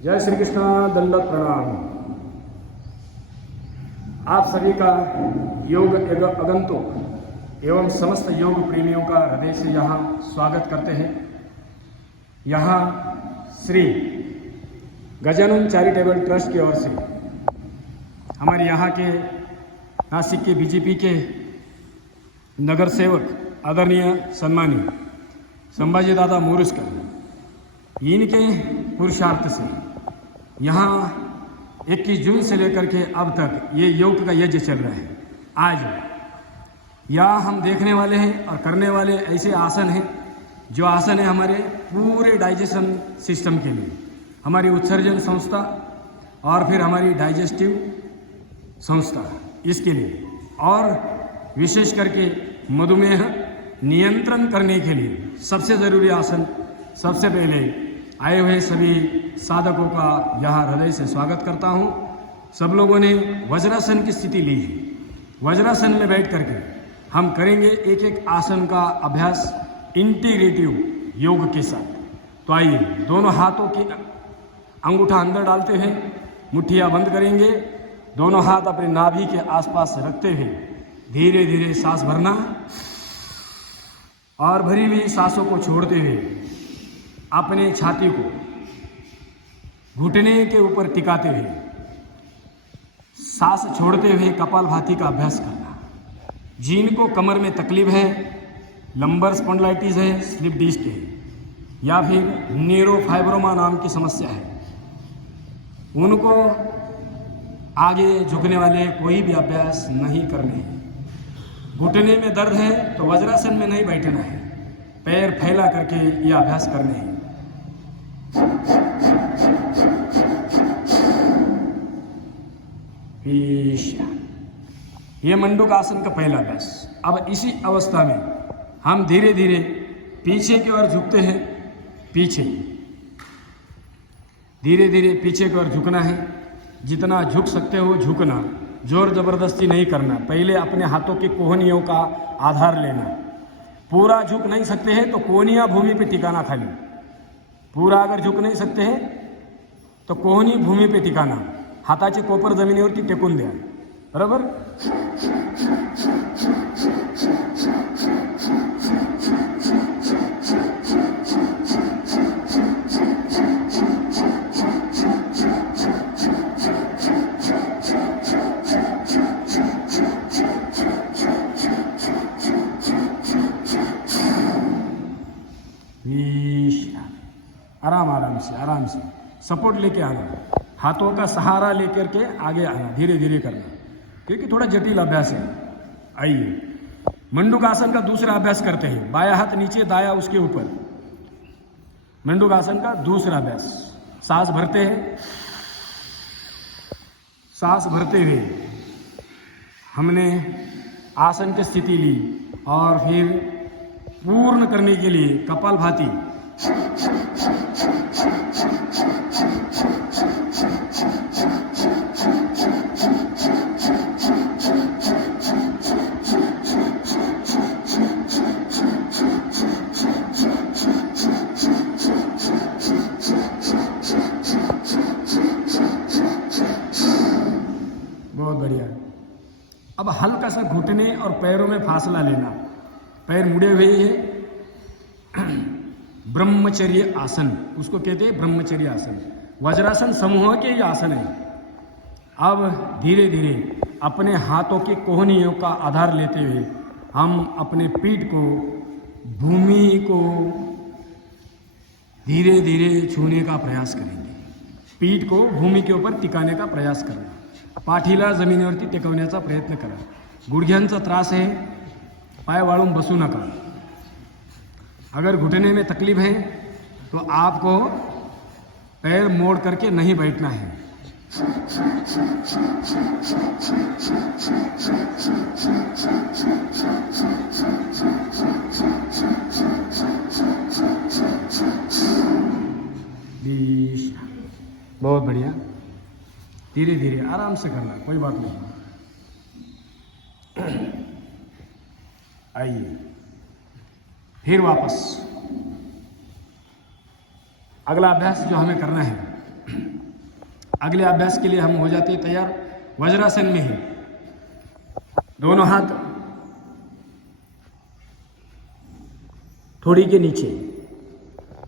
जय श्री कृष्ण, दंडवत प्रणाम। आप सभी का योग आगंतुक एवं समस्त योग प्रेमियों का हृदय से यहाँ स्वागत करते हैं। यहाँ श्री गजानन चैरिटेबल ट्रस्ट की ओर से हमारे यहाँ के नासिक के बीजेपी के नगर सेवक आदरणीय सम्मानीय संभाजी दादा मोरुस्कर, इनके पुरुषार्थ से यहाँ 21 जून से लेकर के अब तक ये योग का यज्ञ चल रहा है। आज यहाँ हम देखने वाले हैं और करने वाले ऐसे आसन हैं जो आसन है हमारे पूरे डाइजेशन सिस्टम के लिए, हमारी उत्सर्जन संस्था और फिर हमारी डाइजेस्टिव संस्था, इसके लिए और विशेष करके मधुमेह नियंत्रण करने के लिए सबसे ज़रूरी आसन। सबसे पहले आए हुए सभी साधकों का यहाँ हृदय से स्वागत करता हूँ। सब लोगों ने वज्रासन की स्थिति ली है। वज्रासन में बैठ करके हम करेंगे एक एक आसन का अभ्यास इंटीग्रेटिव योग के साथ। तो आइए, दोनों हाथों की अंगूठा अंदर डालते हुए मुट्ठियाँ बंद करेंगे। दोनों हाथ अपने नाभि के आसपास रखते हुए धीरे धीरे सांस भरना और भरी हुई सांसों को छोड़ते हुए अपने छाती को घुटने के ऊपर टिकाते हुए सांस छोड़ते हुए कपालभाति का अभ्यास करना। जिनको कमर में तकलीफ है, लंबर स्पॉन्डिलाइटिस है, स्लिप डिस्क है या फिर न्यूरोफाइब्रोमा नाम की समस्या है, उनको आगे झुकने वाले कोई भी अभ्यास नहीं करने हैं। घुटने में दर्द है तो वज्रासन में नहीं बैठना है, पैर फैला करके ये अभ्यास करने हैं। ये मंडूक आसन का पहला अभ्यास। अब इसी अवस्था में हम धीरे धीरे पीछे की ओर झुकते हैं। पीछे धीरे धीरे पीछे की ओर झुकना है। जितना झुक सकते हो झुकना, जोर जबरदस्ती नहीं करना। पहले अपने हाथों की कोहनियों का आधार लेना। पूरा झुक नहीं सकते हैं तो कोहनियाँ भूमि पे टिकाना। खाली पूरा अगर झुक नहीं सकते हैं तो कोहनी भूमी पे टिकाना, हाताचे कोपर जमिनीवरती टेकून द्या। बरोबर? आराम से सपोर्ट लेके आना, हाथों का सहारा लेकर के आगे आना, धीरे धीरे करना, क्योंकि थोड़ा जटिल अभ्यास है। आइए, मंडूक आसन का दूसरा अभ्यास करते हैं। बायां हाथ नीचे, दाया उसके ऊपर। मंडूक आसन का दूसरा अभ्यास। सांस भरते हैं। सांस भरते हुए हमने आसन की स्थिति ली और फिर पूर्ण करने के लिए कपालभाति बहुत बढ़िया। अब हल्का सा घुटने और पैरों में फासला लेना। पैर मुड़े हुए हैं। ब्रह्मचर्य आसन उसको कहते हैं, ब्रह्मचर्य आसन। वज्रासन समूह के ही आसन है। अब धीरे धीरे अपने हाथों की कोहनियों का आधार लेते हुए हम अपने पीठ को, भूमि को धीरे धीरे छूने का प्रयास करेंगे। पीठ को भूमि के ऊपर टिकाने का प्रयास करना। पाठीला जमिनीवरती टेकवण्याचा प्रयत्न करा। गुडघ्यांचा त्रास है, पाय वाळून बसू नका। अगर घुटने में तकलीफ है तो आपको पैर मोड़ करके नहीं बैठना है। बहुत बढ़िया। धीरे धीरे आराम से करना, कोई बात नहीं। आइए, फिर वापस अगला अभ्यास जो हमें करना है, अगले अभ्यास के लिए हम हो जाते हैं तैयार। वज्रासन में ही दोनों हाथ थोड़ी के नीचे,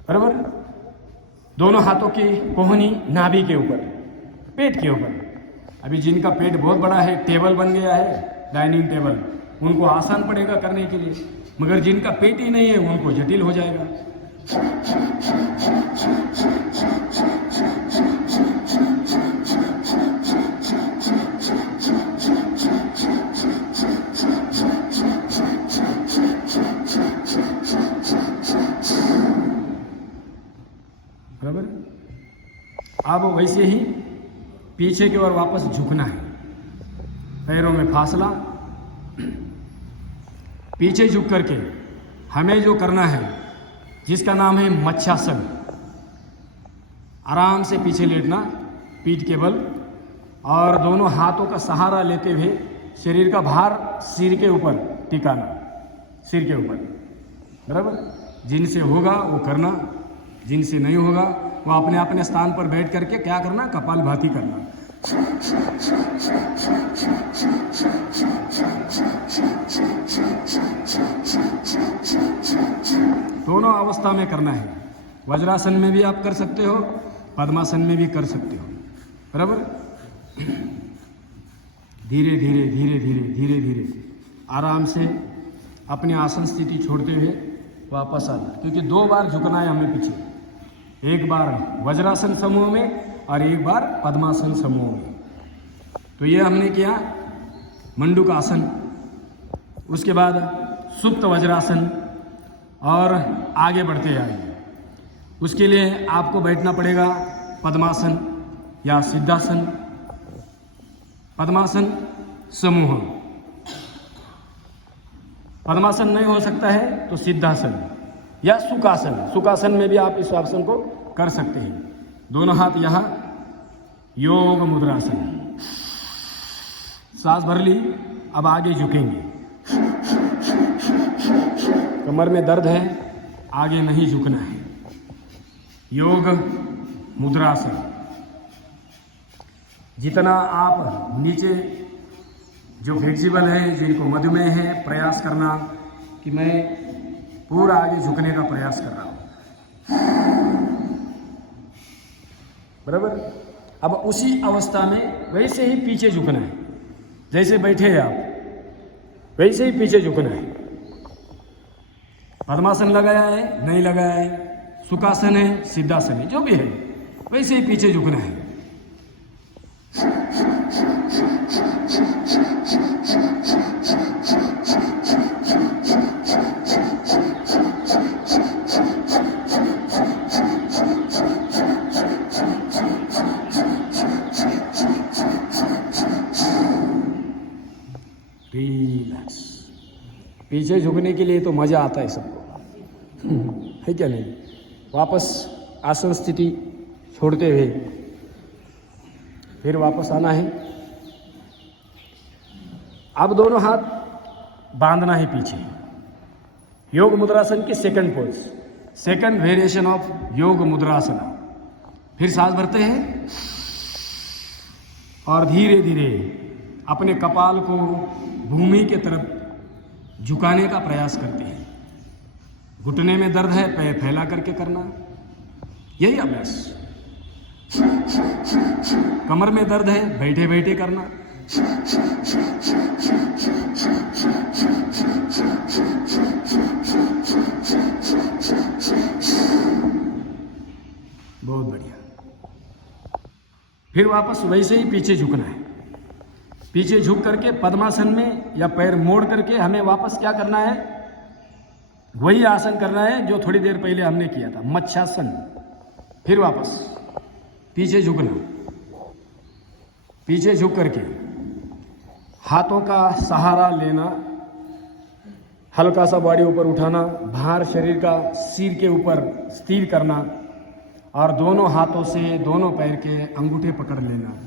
बराबर, दोनों हाथों की कोहनी नाभि के ऊपर, पेट के ऊपर। अभी जिनका पेट बहुत बड़ा है, टेबल बन गया है, डाइनिंग टेबल, उनको आसान पड़ेगा करने के लिए, मगर जिनका पेट ही नहीं है उनको जटिल हो जाएगा। बराबर। अब वैसे ही पीछे की ओर वापस झुकना है, पैरों में फासला, पीछे झुक करके हमें जो करना है जिसका नाम है मत्स्यासन। आराम से पीछे लेटना, पीठ के बल, और दोनों हाथों का सहारा लेते हुए शरीर का भार सिर के ऊपर टिकाना, सिर के ऊपर, बराबर। जिनसे होगा वो करना, जिनसे नहीं होगा वो अपने अपने स्थान पर बैठ करके क्या करना, कपालभाति करना। दोनों अवस्था में करना है। वज्रासन में भी आप कर सकते हो, पद्मासन में भी कर सकते हो, बराबर। धीरे धीरे धीरे धीरे धीरे धीरे आराम से अपनी आसन स्थिति छोड़ते हुए वापस आना, क्योंकि 2 बार झुकना है हमें पीछे, एक बार वज्रासन समूह में और एक बार पद्मासन समूह में। तो ये हमने किया मंडूक आसन, उसके बाद सुप्त वज्रासन, और आगे बढ़ते आएंगे। उसके लिए आपको बैठना पड़ेगा पद्मासन या सिद्धासन, पद्मासन समूह। पद्मासन नहीं हो सकता है तो सिद्धासन या सुखासन, सुखासन में भी आप इस आसन को कर सकते हैं। दोनों हाथ यहाँ, योग मुद्रासन। सांस भर ली, अब आगे झुकेंगे। कमर में दर्द है, आगे नहीं झुकना है। योग मुद्रासन। जितना आप नीचे जो फ्लेक्सिबल है, जिनको मधुमेह है, प्रयास करना कि मैं पूरा आगे झुकने का प्रयास कर रहा हूँ, बराबर। अब उसी अवस्था में वैसे ही पीछे झुकना है, जैसे बैठे हैं आप वैसे ही पीछे झुकना है। पद्मासन लगाया है, नहीं लगाया है, सुखासन है, सिद्धासन है, जो भी है वैसे ही पीछे झुकना है। रिलैक्स। पीछे झुकने के लिए तो मजा आता है सबको, है क्या नहीं। वापस आसन स्थिति छोड़ते हुए फिर वापस आना है। अब दोनों हाथ बांधना है पीछे। योग मुद्रासन की second pose, second variation of योग मुद्रासना। फिर सांस भरते हैं और धीरे धीरे अपने कपाल को भूमि के तरफ झुकाने का प्रयास करते हैं। घुटने में दर्द है, पैर फैला करके करना, यही अभ्यास। कमर में दर्द है, बैठे बैठे करना। बहुत बढ़िया। फिर वापस वैसे ही पीछे झुकना है। पीछे झुक करके पद्मासन में या पैर मोड़ करके हमें वापस क्या करना है, वही आसन करना है जो थोड़ी देर पहले हमने किया था, मत्स्यासन। फिर वापस पीछे झुकना, पीछे झुक करके हाथों का सहारा लेना, हल्का सा बॉडी ऊपर उठाना, भार शरीर का सिर के ऊपर स्थिर करना, और दोनों हाथों से दोनों पैर के अंगूठे पकड़ लेना,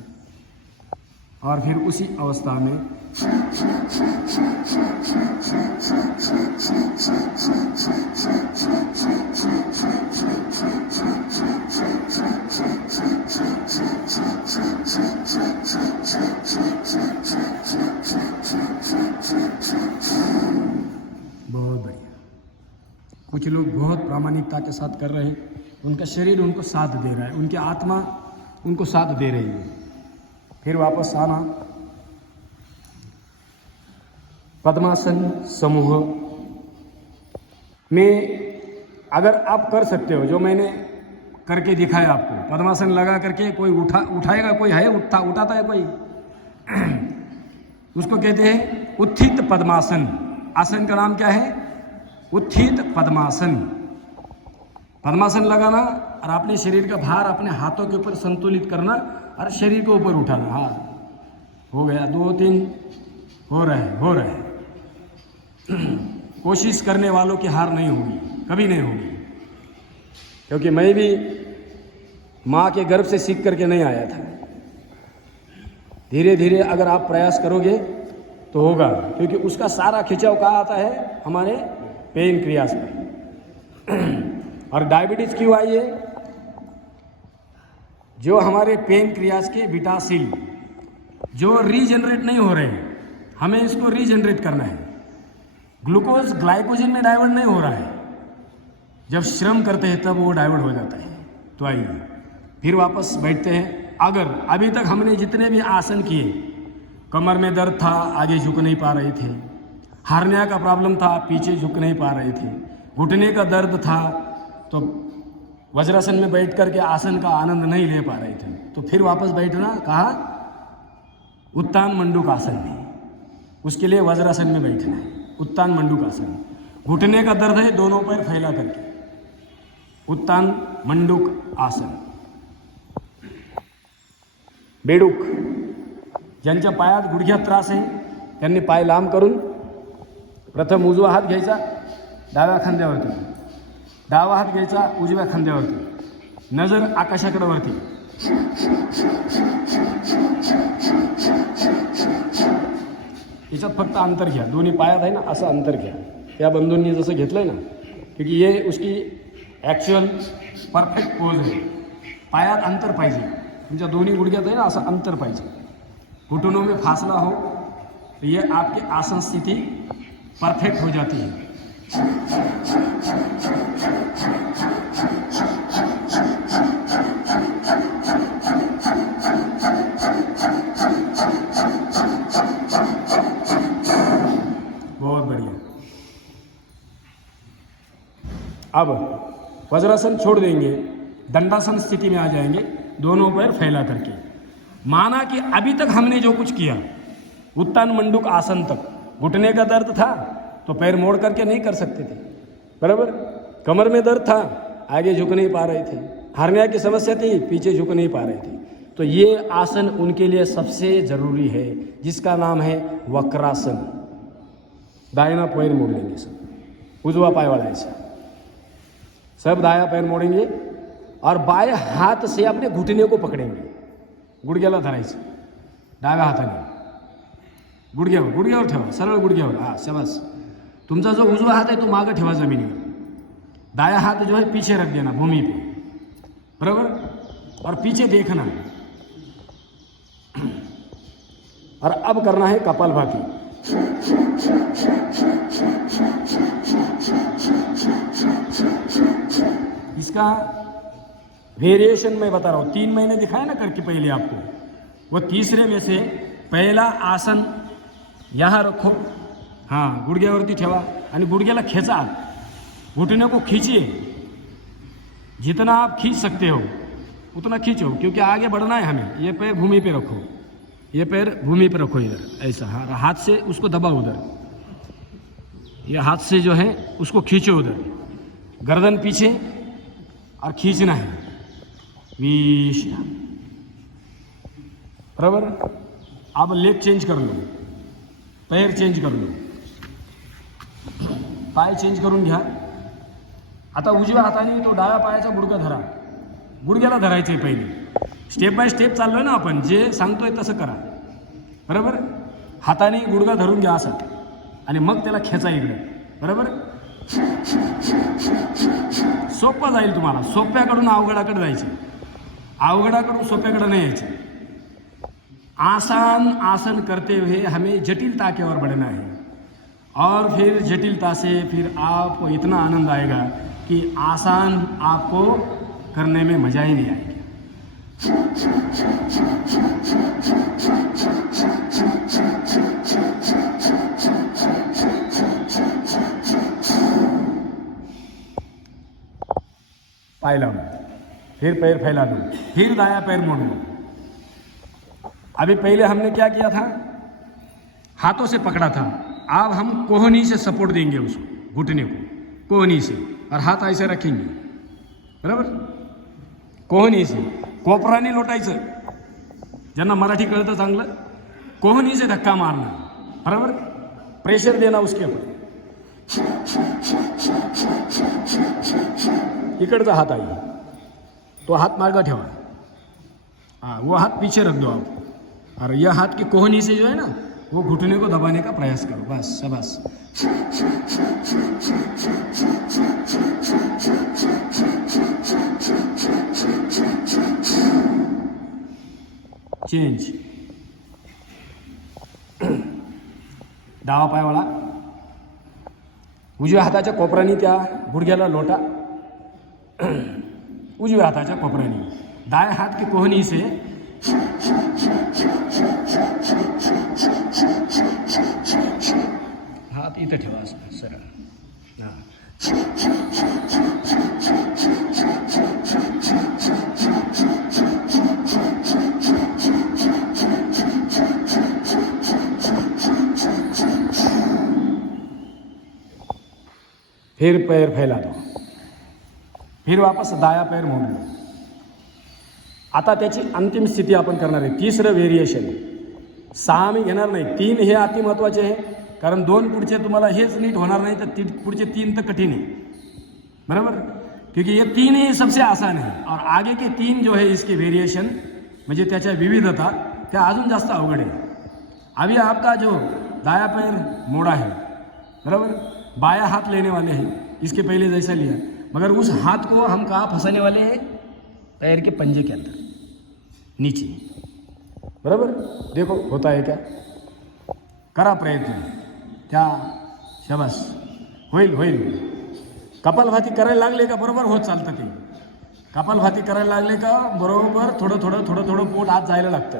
और फिर उसी अवस्था में कुछ लोग बहुत प्रामाणिकता के साथ कर रहे हैं, उनका शरीर उनको साथ दे रहा है, उनकी आत्मा उनको साथ दे रही है। फिर वापस आना, पद्मासन समूह में अगर आप कर सकते हो, जो मैंने करके दिखाया आपको, पद्मासन लगा करके कोई उठाएगा, कोई है उठाता है कोई उसको कहते हैं उत्थित पद्मासन। आसन का नाम क्या है? उत्थित पद्मासन। पद्मासन लगाना और अपने शरीर का भार अपने हाथों के ऊपर संतुलित करना और शरीर के ऊपर उठाना। हाँ, हो गया, 2-3 हो रहे हैं। कोशिश करने वालों की हार नहीं होगी, कभी नहीं होगी, क्योंकि मैं भी माँ के गर्भ से सीख करके नहीं आया था। धीरे धीरे अगर आप प्रयास करोगे तो होगा, क्योंकि उसका सारा खिंचाव कहाँ आता है? हमारे पेनक्रियास पर। और डायबिटीज क्यों आई है? जो हमारे पेनक्रियास के बीटा सेल जो रीजनरेट नहीं हो रहे हैं, हमें इसको रीजनरेट करना है। ग्लूकोज ग्लाइकोजन में डाइवर्ट नहीं हो रहा है, जब श्रम करते हैं तब वो डाइवर्ट हो जाता है। तो आइए फिर वापस बैठते हैं। अगर अभी तक हमने जितने भी आसन किए, कमर में दर्द था, आगे झुक नहीं पा रहे थे, हार्निया का प्रॉब्लम था, पीछे झुक नहीं पा रहे थे, घुटने का दर्द था, तो वज्रासन में बैठ करके आसन का आनंद नहीं ले पा रहे थे, तो फिर वापस बैठना, कहा उत्तान मंडूक आसन में, उसके लिए वज्रासन में बैठना है। उत्तान मंडूक आसन। घुटने का दर्द है, दोनों पैर फैला करके, उत्तान मंडूक आसन। बेडूक, ज्यांच्या पायात गुडघ्यात त्रास आहे त्यांनी पाय लांब करून प्रथम उजवा हात घ्यायचा डाव्या खांद्यावरती, डावा हात घ्यायचा उजव्या खांद्यावरती, नजर आकाशाकडे वरती। याच्यात फक्त अंतर घ्या, दोन्ही पायात आहे ना असं अंतर घ्या, या बंधूंनी जसं घेतलंय ना, क्योंकि ये उसकी ॲक्च्युअल परफेक्ट पोज आहे। पायात अंतर पाहिजे, तुमच्या दोन्ही गुडघ्यात आहे ना असं अंतर पाहिजे, घुटनों में फासला हो, तो ये आपकी आसन स्थिति परफेक्ट हो जाती है। बहुत बढ़िया। अब वज्रासन छोड़ देंगे, दंडासन स्थिति में आ जाएंगे, दोनों पैर फैला करके। माना कि अभी तक हमने जो कुछ किया, उत्तान मंडूक आसन तक, घुटने का दर्द था तो पैर मोड़ करके नहीं कर सकते थे, बराबर। कमर में दर्द था, आगे झुक नहीं पा रहे थे, हार्निया की समस्या थी, पीछे झुक नहीं पा रहे थे, तो ये आसन उनके लिए सबसे जरूरी है, जिसका नाम है वक्रासन। दाहिना पैर मोड़ लेंगे सब, उजवा पाय वाढायचा, सब दाया पैर मोड़ेंगे और बाएं हाथ से अपने घुटने को पकड़ेंगे, गुडघ्याला धरायचं, डाव्या हाताने गुडघ्यावर ठेवा, सरळ गुडघ्यावर। हाँ शाबाश। तुमचा जो उजवा हाथ है तो मागे ठेवा जमीनीवर, दाया हाथ जो है पीछे रख देना भूमि पे, बराबर, और पीछे देखना। और अब करना है कपालभाति। इसका वेरिएशन मैं बता रहा हूँ, 3 महीने दिखाया ना करके पहले आपको, वो तीसरे में से पहला आसन यहाँ रखो, हाँ गुडघ्यावरती ठेवा आणि गुडघ्याला खेचा, घुटने को खींचिए, जितना आप खींच सकते हो उतना खींचो, क्योंकि आगे बढ़ना है हमें। ये पैर भूमि पे रखो, ये पैर भूमि पे रखो इधर, ऐसा। हाँ, हाथ से उसको दबाओ उधर, ये हाथ से जो है उसको खींचो उधर, गर्दन पीछे और खींचना है, विश, बराबर। अब लेग चेंज कर लो, पैर चेंज कर लो, पाय चेंज करून घ्या। आता उजव्या हाताने तो डाव्या पायाचा गुडघा धरा, गुडघ्याला धरायचं आहे पहिले, स्टेप बाय स्टेप चाललोय ना आपण, जे सांगतोय तसं करा, बरोबर। हाताने गुडघा धरून घ्या असं, आणि मग त्याला खेचा इकडे, बरोबर। सोपं जाईल तुम्हाला, सोप्याकडून अवघडाकडे जायचं, अवघडाकडून सोप्याकडे नहीं यायचं। आसान आसन करते हुए हमें जटिलता की ओर बढ़ना है, और फिर जटिलता से फिर आपको इतना आनंद आएगा कि आसान आपको करने में मज़ा ही नहीं आएगा। पाय लाऊं, फिर पैर फैला दूं, फिर दाया पैर मोड़ लूं। अभी पहले हमने क्या किया था, हाथों से पकड़ा था। अब हम कोहनी से सपोर्ट देंगे उसको, घुटने को कोहनी से, और हाथ ऐसे रखेंगे, बरोबर। कोहनी से, कोपराने लोटायचं, ज्यांना मराठी कळतं चांगलं, कोहनी से धक्का मारना, बरोबर, प्रेशर देना उसके ऊपर। इकडचा हात आहे तो हाथ मार्ग ठेवा, हाँ वो हाथ पीछे रख दो आप, और यह हाथ की कोहनी से जो है ना वो घुटने को दबाने का प्रयास करो, बस शाबाश। चेंज, डावा पाय वळा, उजव्या हाताच्या कोपराने त्या गुडघ्याला लोटा, उजव्या हाताच्या कोपराने, दाएं हाथ की कोहनी से हात इथं ठेवा सरळ, हां। फिर पैर फैला दो, फिर वापस दाया पैर मोड़ लो। आता त्याची अंतिम स्थिती आपण करणार आहे, तिसरं व्हेरिएशन। 6 मी घेणार नाही, 3 हे अति महत्त्वाचे आहे, कारण 2 पुढचे तुम्हाला हेच नीट होणार नाही, तर पुढचे 3 तर कठीण आहे, बराबर। क्योंकि ये 3 ही सबसे आसान है, और आगे के 3 जो है इसके वेरिएशन म्हणजे त्याच्या विविधता त्या अजून जास्त अवघड आहे। अभी आपका जो दाया पैर मोड़ा है, बराबर, बाया हाथ लेने वाले हैं, इसके पहले जैसा लिया, मगर उस हाथ को हम कहाँ फंसाने वाले हैं, पैर के पंजे के अंदर नीचे, बराबर। देखो होता है क्या, करा प्रयत्न, क्या शाबास, होईल होईल। कपालभाती करायला लागले का बरोबर होत चालतं ते, कपालभाती करायला लागले का बरोबर थोडं थोडं थोडं थोडं पोट आत जायला लागतं।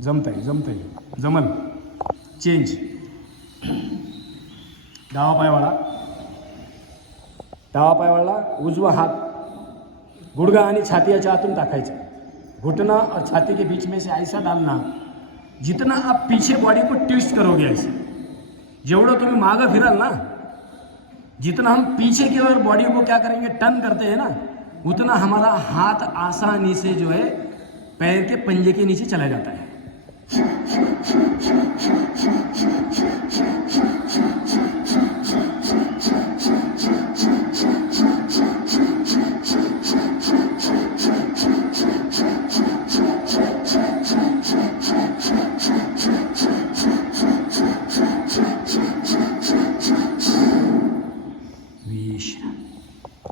जमतंय जमतंय, जमल। चेंज, डावा पाय वाला, डावा पाय वाला, उजवा हाथ गुडघा आणि छातीच्या आतून टाकायचा, घुटना और छाती के बीच में से ऐसा डालना जितना आप पीछे बॉडी को ट्विस्ट करोगे, ऐसे जेवढं तुम्ही मागं फिराल ना, जितना हम पीछे की ओर बॉडी को क्या करेंगे, टर्न करते हैं ना, उतना हमारा हाथ आसानी से जो है पैर के पंजे के नीचे चला जाता है।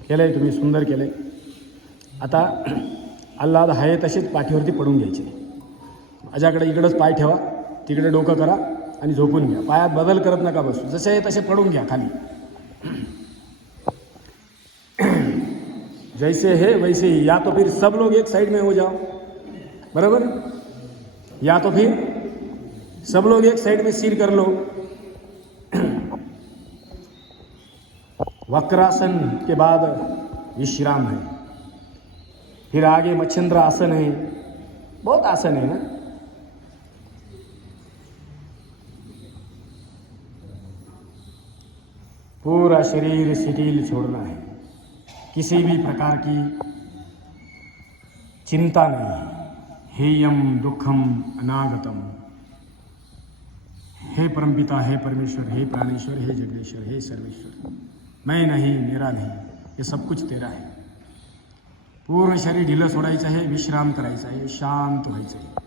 केलंय तुम्ही, सुंदर केलंय। आता आल्हाद आहे तसेच पाठीवरती पडून घ्यायचे, माझ्याकडे इकडंच पाय ठेवा, तिकडे डोकं करा आणि झोपून घ्या, पायात बदल करत नका बसू, जसे आहे तसे पडून घ्या खाली, जैसे है वैसे ही। या तो फिर सब लोग एक साइड में हो जाओ, बराबर, या तो फिर सब लोग एक साइड में सिर कर लो। वक्रासन के बाद विश्राम है, फिर आगे मच्छिंद्र आसन है, बहुत आसन है ना। पूरा शरीर शिथिल छोड़ना है, किसी भी प्रकार की चिंता नहीं। हेयम दुखम अनागतम, हे परमपिता, हे परमेश्वर, हे प्राणेश्वर, हे जगदीश्वर, हे सर्वेश्वर, मैं नहीं, मेरा नहीं, ये सब कुछ तेरा है। पूर्ण शरीर ढिलं सोडायचं आहे, विश्राम करायचा आहे, शांत व्हायचं आहे।